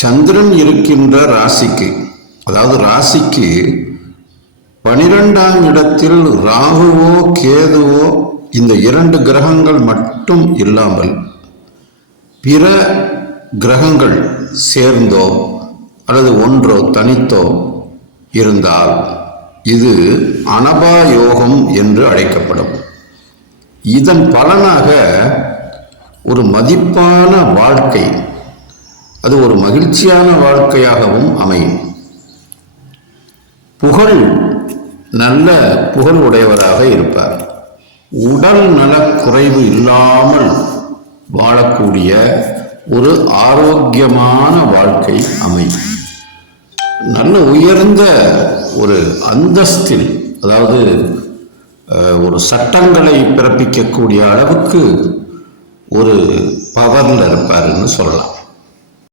சந்திரன் இருக்கின்ற ராசிக்கு அதாவது ராசிக்கு பனிரெண்டாம் இடத்தில் ராகுவோ கேதுவோ இந்த இரண்டு கிரகங்கள் மட்டும் இல்லாமல் பிற கிரகங்கள் சேர்ந்தோ அல்லது ஒன்றோ தனித்தோ இருந்தால் இது அனபாயோகம் என்று அழைக்கப்படும். இதன் பலனாக ஒரு மதிப்பான வாழ்க்கை அது ஒரு மகிழ்ச்சியான வாழ்க்கையாகவும் அமையும். புகழ் நல்ல புகழ் உடையவராக இருப்பார். உடல் நலக்குறைவு இல்லாமல் வாழக்கூடிய ஒரு ஆரோக்கியமான வாழ்க்கை அமையும். நல்ல உயர்ந்த ஒரு அந்தஸ்தில் அதாவது ஒரு சட்டங்களை பிறப்பிக்கக்கூடிய அளவுக்கு ஒரு பவர்ல இருப்பாருன்னு சொல்லலாம்.